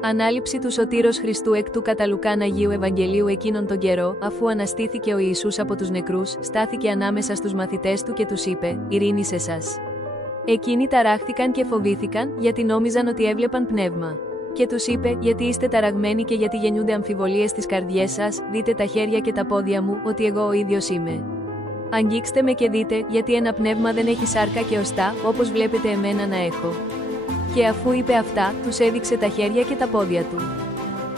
Ανάληψη του Σωτήρος Χριστού εκ του κατά Λουκάν Αγίου Ευαγγελίου. Εκείνον τον καιρό, αφού αναστήθηκε ο Ιησούς από τους νεκρούς, στάθηκε ανάμεσα στους μαθητές του και τους είπε: «Ειρήνη σε σας». Εκείνοι ταράχθηκαν και φοβήθηκαν, γιατί νόμιζαν ότι έβλεπαν πνεύμα. Και τους είπε: «Γιατί είστε ταραγμένοι και γιατί γεννιούνται αμφιβολίες στις καρδιές σας? Δείτε τα χέρια και τα πόδια μου, ότι εγώ ο ίδιος είμαι. Αγγίξτε με και δείτε, γιατί ένα πνεύμα δεν έχει σάρκα και οστά, όπως βλέπετε εμένα να έχω». Και αφού είπε αυτά, τους έδειξε τα χέρια και τα πόδια του.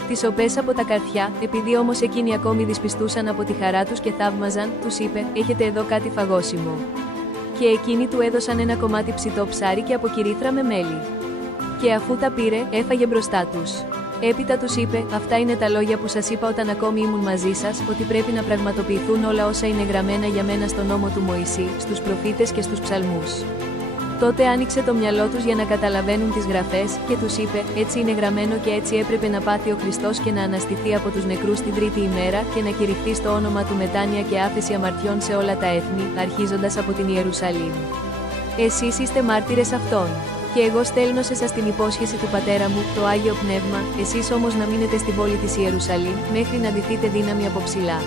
Τις οπές από τα καρφιά, επειδή όμως εκείνοι ακόμη δυσπιστούσαν από τη χαρά τους και θαύμαζαν, τους είπε: «Έχετε εδώ κάτι φαγώσιμο». Και εκείνοι του έδωσαν ένα κομμάτι ψητό ψάρι και από κυρίθρα με μέλι. Και αφού τα πήρε, έφαγε μπροστά τους. Έπειτα τους είπε: «Αυτά είναι τα λόγια που σας είπα όταν ακόμη ήμουν μαζί σας, ότι πρέπει να πραγματοποιηθούν όλα όσα είναι γραμμένα για μένα στον νόμο του Μωυσή, στους προφήτες και στους ψαλμούς». Τότε άνοιξε το μυαλό τους για να καταλαβαίνουν τις γραφές, και τους είπε: «Έτσι είναι γραμμένο και έτσι έπρεπε να πάθει ο Χριστός και να αναστηθεί από τους νεκρούς την τρίτη ημέρα και να κηρυχθεί στο όνομα του μετάνοια και άφεση αμαρτιών σε όλα τα έθνη, αρχίζοντας από την Ιερουσαλήμ. Εσείς είστε μάρτυρες αυτών. Και εγώ στέλνω σε σας την υπόσχεση του Πατέρα μου, το Άγιο Πνεύμα, εσείς όμως να μείνετε στην πόλη της Ιερουσαλήμ, μέχρι να ντυθείτε δύναμη από ψηλά».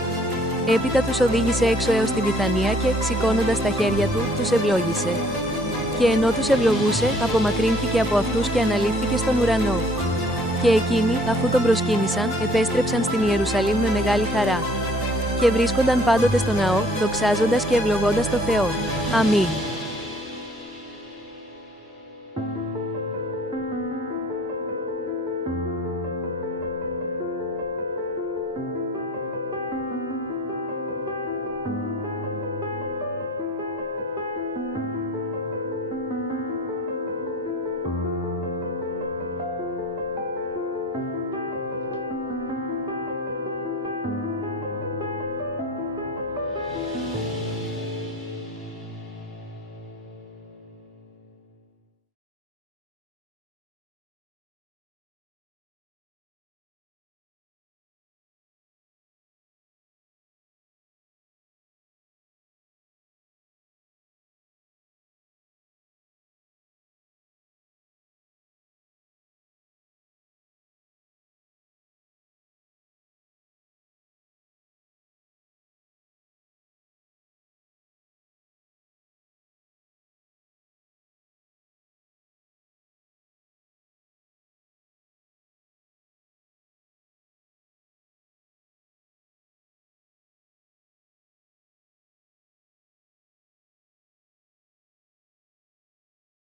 Έπειτα τους οδήγησε έξω έως τη Βιθανία και, σηκώνοντας τα χέρια του, τους ευλόγησε. Και ενώ τους ευλογούσε, απομακρύνθηκε από αυτούς και αναλήφθηκε στον ουρανό. Και εκείνοι, αφού τον προσκύνησαν, επέστρεψαν στην Ιερουσαλήμ με μεγάλη χαρά. Και βρίσκονταν πάντοτε στο ναό, δοξάζοντας και ευλογώντας το Θεό. Αμήν.